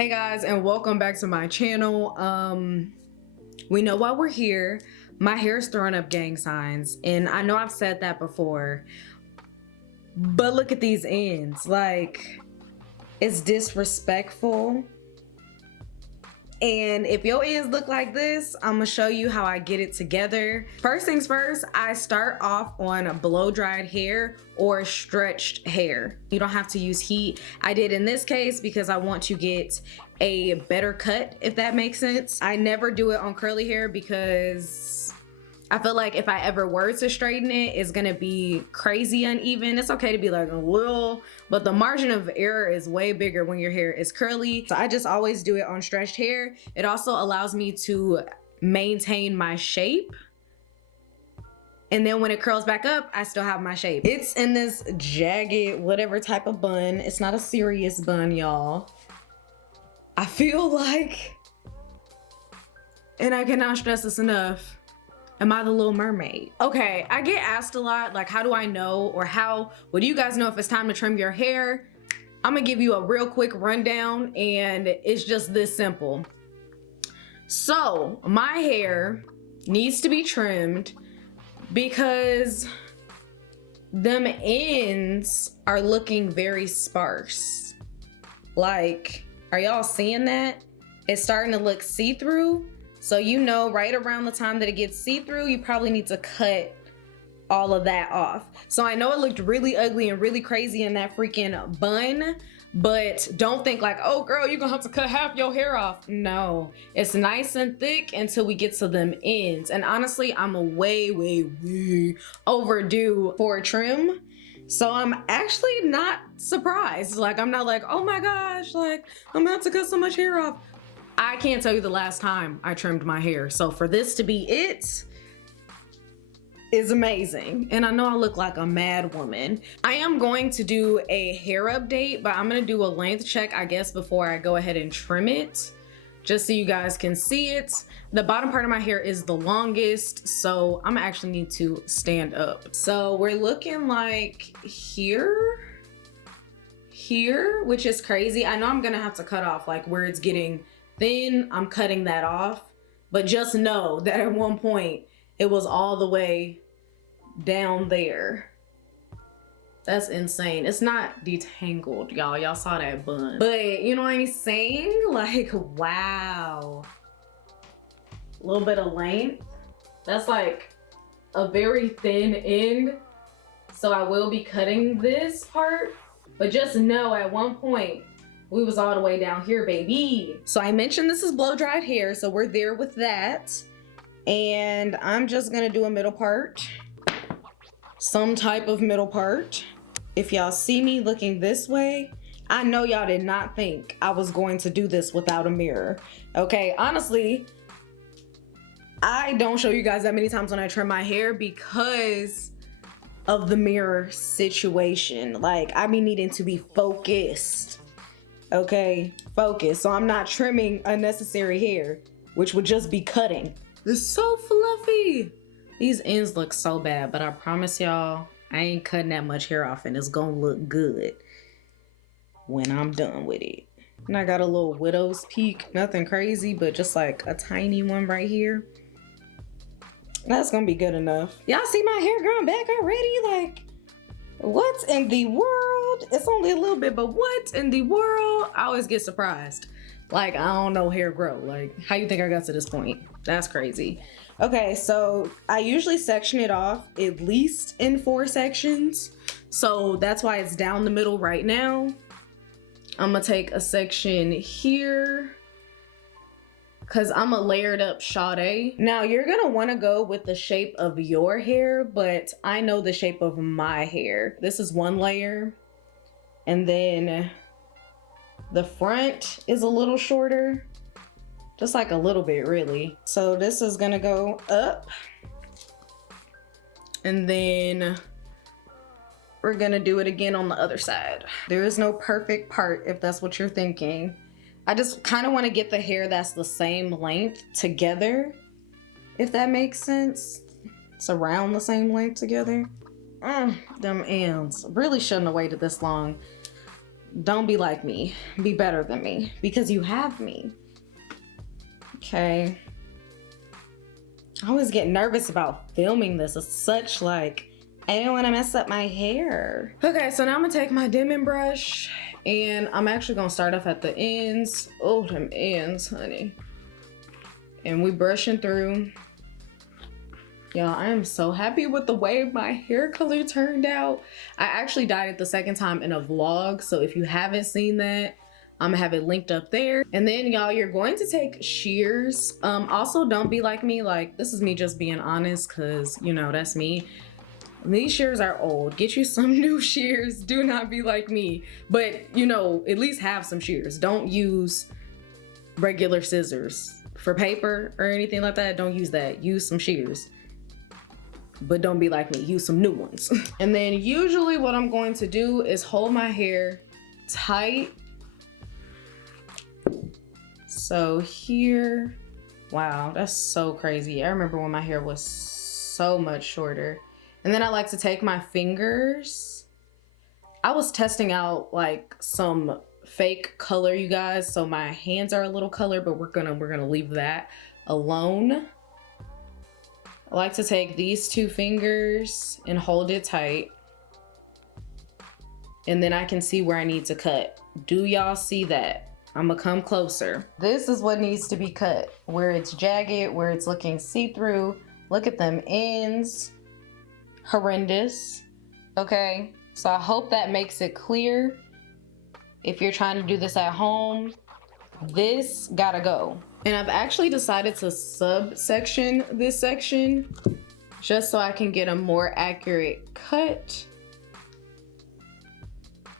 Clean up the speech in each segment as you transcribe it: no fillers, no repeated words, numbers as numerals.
Hey guys, and welcome back to my channel. We know why we're here. My hair is throwing up gang signs, and I know I've said that before, but look at these ends. Like, it's disrespectful. And if your ends look like this, I'm gonna show you how I get it together. First things first, I start off on blow dried hair or stretched hair. You don't have to use heat. I did in this case because I want to get a better cut, if that makes sense. I never do it on curly hair because I feel like if I ever were to straighten it, it's gonna be crazy uneven. It's okay to be like a little, but the margin of error is way bigger when your hair is curly. So I just always do it on stretched hair. It also allows me to maintain my shape. And then when it curls back up, I still have my shape. It's in this jagged, whatever type of bun. It's not a serious bun, y'all. I feel like, and I cannot stress this enough, am I the Little Mermaid? Okay, I get asked a lot, like, how do I know, or what do you guys know if it's time to trim your hair? I'm gonna give you a real quick rundown, and it's just this simple. So, my hair needs to be trimmed because them ends are looking very sparse. Like, are y'all seeing that? It's starting to look see-through. So you know right around the time that it gets see-through, you probably need to cut all of that off. So I know it looked really ugly and really crazy in that freaking bun, but don't think like, oh girl, you're gonna have to cut half your hair off. No, it's nice and thick until we get to them ends. And honestly, I'm way overdue for a trim. So I'm actually not surprised. Like, I'm not like, oh my gosh, like I'm about to cut so much hair off. I can't tell you the last time I trimmed my hair. So for this to be it is amazing. And I know I look like a mad woman. I am going to do a hair update, but I'm gonna do a length check, I guess, before I go ahead and trim it, just so you guys can see it. The bottom part of my hair is the longest, so I'm gonna actually need to stand up. So we're looking like here, which is crazy. I know I'm gonna have to cut off like where it's getting thin. I'm cutting that off, but just know that at one point it was all the way down there. That's insane. It's not detangled, y'all. Y'all saw that bun, but you know what I'm saying? Like, wow. A little bit of length. That's like a very thin end. So I will be cutting this part, but just know at one point we was all the way down here, baby. So I mentioned this is blow dried hair, so we're there with that. And I'm just gonna do a middle part. Some type of middle part. If y'all see me looking this way, I know y'all did not think I was going to do this without a mirror. Okay, honestly, I don't show you guys that many times when I trim my hair because of the mirror situation. Like, I be needing to be focused. Okay, focus. So I'm not trimming unnecessary hair, which would just be cutting. It's so fluffy. These ends look so bad, but I promise y'all, I ain't cutting that much hair off and it's gonna look good when I'm done with it. And I got a little widow's peak, nothing crazy, but just like a tiny one right here. That's gonna be good enough. Y'all see my hair growing back already? Like, what in the world? It's only a little bit, but what in the world? I always get surprised. Like, I don't know hair grow. Like, how you think I got to this point? That's crazy. Okay, so I usually section it off at least in 4 sections. So that's why it's down the middle right now. I'm gonna take a section here because I'm a layered up Sade. Now you're gonna wanna go with the shape of your hair, but I know the shape of my hair. This is one layer. And then the front is a little shorter, just like a little bit really. So this is gonna go up. And then we're gonna do it again on the other side. There is no perfect part if that's what you're thinking. I just kind of want to get the hair that's the same length together, if that makes sense. It's around the same length together. Them ends. Really shouldn't have waited this long. don't be like me. Be better than me because you have me. Okay. I always get nervous about filming this. It's such like, I don't want to mess up my hair. Okay, so now I'm gonna take my dimming brush and I'm actually gonna start off at the ends. Oh, them ends, honey. And we brushing through. Y'all, I am so happy with the way my hair color turned out. I actually dyed it the second time in a vlog, so if you haven't seen that, I'm gonna have it linked up there. And then y'all, you're going to take shears. Also, don't be like me. Like, this is me just being honest, cause you know, that's me. These shears are old. Get you some new shears. Do not be like me. But you know, at least have some shears. Don't use regular scissors for paper or anything like that. Don't use that. Use some shears. But don't be like me, use some new ones. And then usually what I'm going to do is hold my hair tight. So here, wow, that's so crazy. I remember when my hair was so much shorter. And then I like to take my fingers. I was testing out like some fake color, you guys. So my hands are a little color, but we're gonna leave that alone. I like to take these two fingers and hold it tight. And then I can see where I need to cut. Do y'all see that? I'm gonna come closer. This is what needs to be cut. Where it's jagged, where it's looking see-through. Look at them ends. Horrendous. Okay, so I hope that makes it clear. If you're trying to do this at home, this gotta go. And I've actually decided to subsection this section just so I can get a more accurate cut.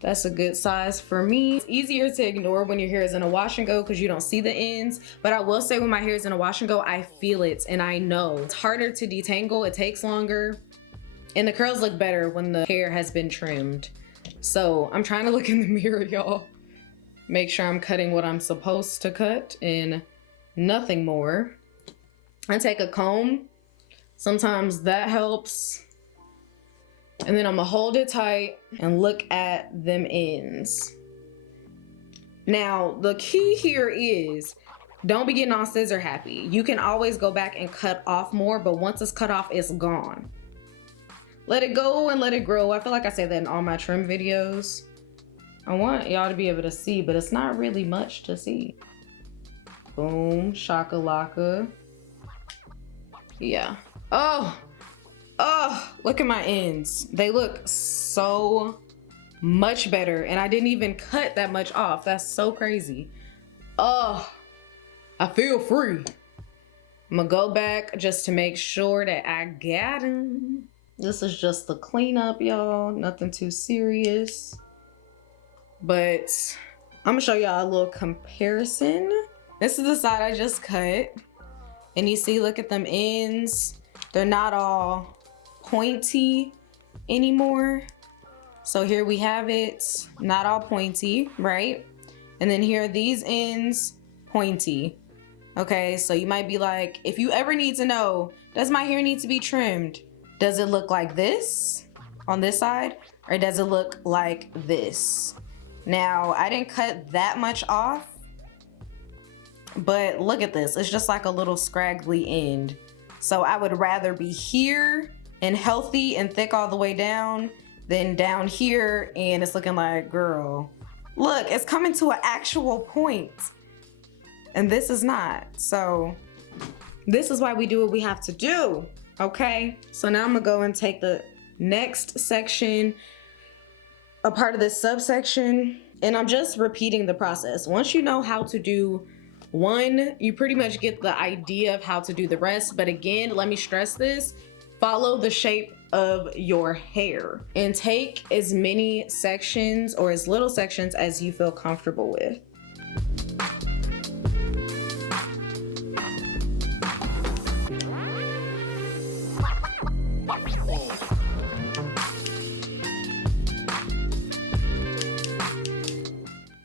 That's a good size for me. It's easier to ignore when your hair is in a wash and go because you don't see the ends. But I will say when my hair is in a wash and go, I feel it and I know. It's harder to detangle, it takes longer. And the curls look better when the hair has been trimmed. So I'm trying to look in the mirror, y'all. Make sure I'm cutting what I'm supposed to cut and nothing more. I take a comb. Sometimes that helps. And then I'm gonna hold it tight and look at them ends. Now, the key here is don't be getting all scissor happy. You can always go back and cut off more, but once it's cut off, it's gone. Let it go and let it grow. I feel like I say that in all my trim videos. I want y'all to be able to see, but it's not really much to see. Boom, shakalaka. Yeah. Oh, look at my ends. They look so much better and I didn't even cut that much off. That's so crazy. Oh, I feel free. I'm gonna go back just to make sure that I got them. This is just the cleanup, y'all. Nothing too serious. But I'm gonna show y'all a little comparison. This is the side I just cut. And you see, look at them ends. They're not all pointy anymore. So here we have it, not all pointy, right? And then here are these ends, pointy. Okay, so you might be like, if you ever need to know, does my hair need to be trimmed? Does it look like this on this side? Or does it look like this? Now, I didn't cut that much off, but look at this. It's just like a little scraggly end. So I would rather be here and healthy and thick all the way down than down here and it's looking like, girl, look, it's coming to an actual point. And this is not. So this is why we do what we have to do, okay? So now I'm gonna go and take the next section, a part of this subsection, and I'm just repeating the process. Once you know how to do one, you pretty much get the idea of how to do the rest. But again, let me stress this, follow the shape of your hair and take as many sections or as little sections as you feel comfortable with.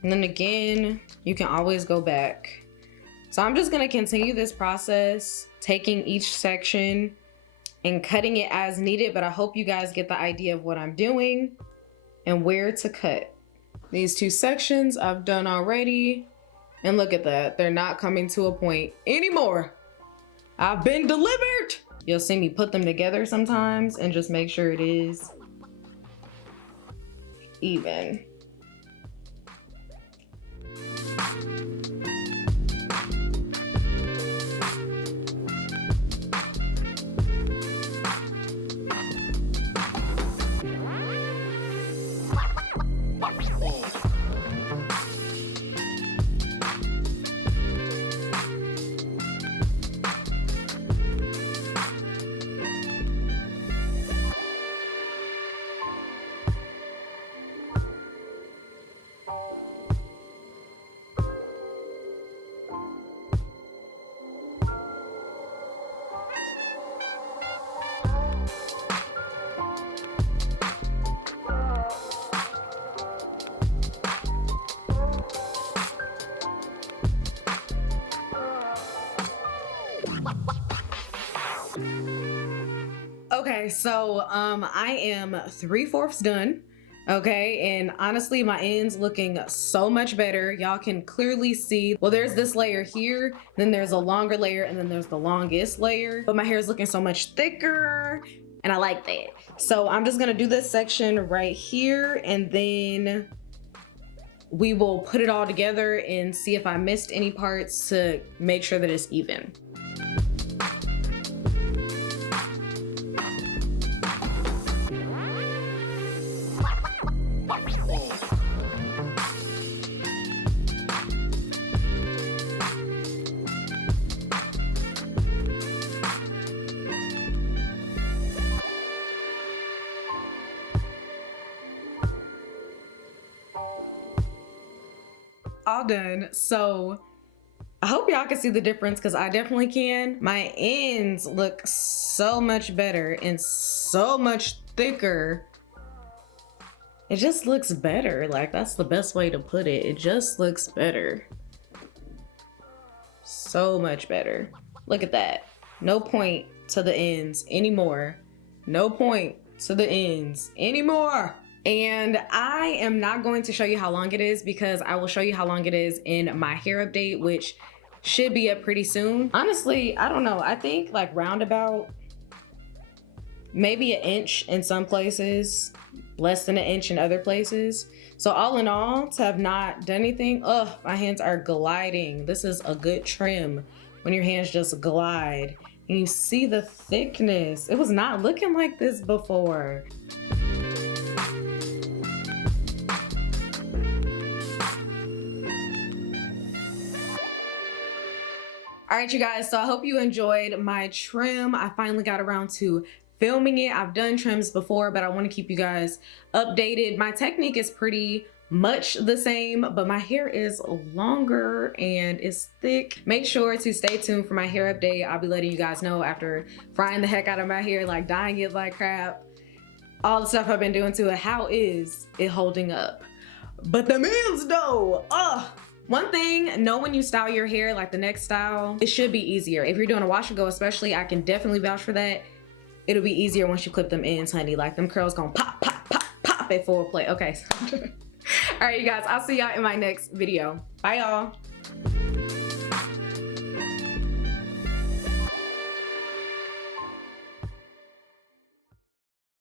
And then again, you can always go back. So I'm just gonna continue this process, taking each section and cutting it as needed, but I hope you guys get the idea of what I'm doing and where to cut. These two sections I've done already. And look at that, they're not coming to a point anymore. I've been delivered. You'll see me put them together sometimes and just make sure it is even. Okay, so I am 3/4 done. Okay, and honestly my ends looking so much better. Y'all can clearly see, well, there's this layer here, then there's a longer layer, and then there's the longest layer, but my hair is looking so much thicker and I like that. So I'm just gonna do this section right here, and then we will put it all together and see if I missed any parts to make sure that it's even. All done. So I hope y'all can see the difference, because I definitely can. My ends look so much better and so much thicker. It just looks better. Like, that's the best way to put it. It just looks better. So much better. Look at that. No point to the ends anymore. No point to the ends anymore. And I am not going to show you how long it is, because I will show you how long it is in my hair update, which should be up pretty soon. Honestly, I don't know. I think like roundabout maybe an inch in some places, less than an inch in other places. So all in all, to have not done anything, my hands are gliding. This is a good trim when your hands just glide and you see the thickness. It was not looking like this before. All right, you guys, so I hope you enjoyed my trim. I finally got around to filming it. I've done trims before, but I want to keep you guys updated. My technique is pretty much the same, but my hair is longer and it's thick. Make sure to stay tuned for my hair update. I'll be letting you guys know after frying the heck out of my hair, like dyeing it like crap, all the stuff I've been doing to it. How is it holding up? But the men's though, one thing, know when you style your hair, like the next style, it should be easier. If you're doing a wash and go especially, I can definitely vouch for that. It'll be easier once you clip them ends, honey. Like them curls gonna pop, pop, pop, pop at full play. Okay. All right, you guys, I'll see y'all in my next video. Bye, y'all.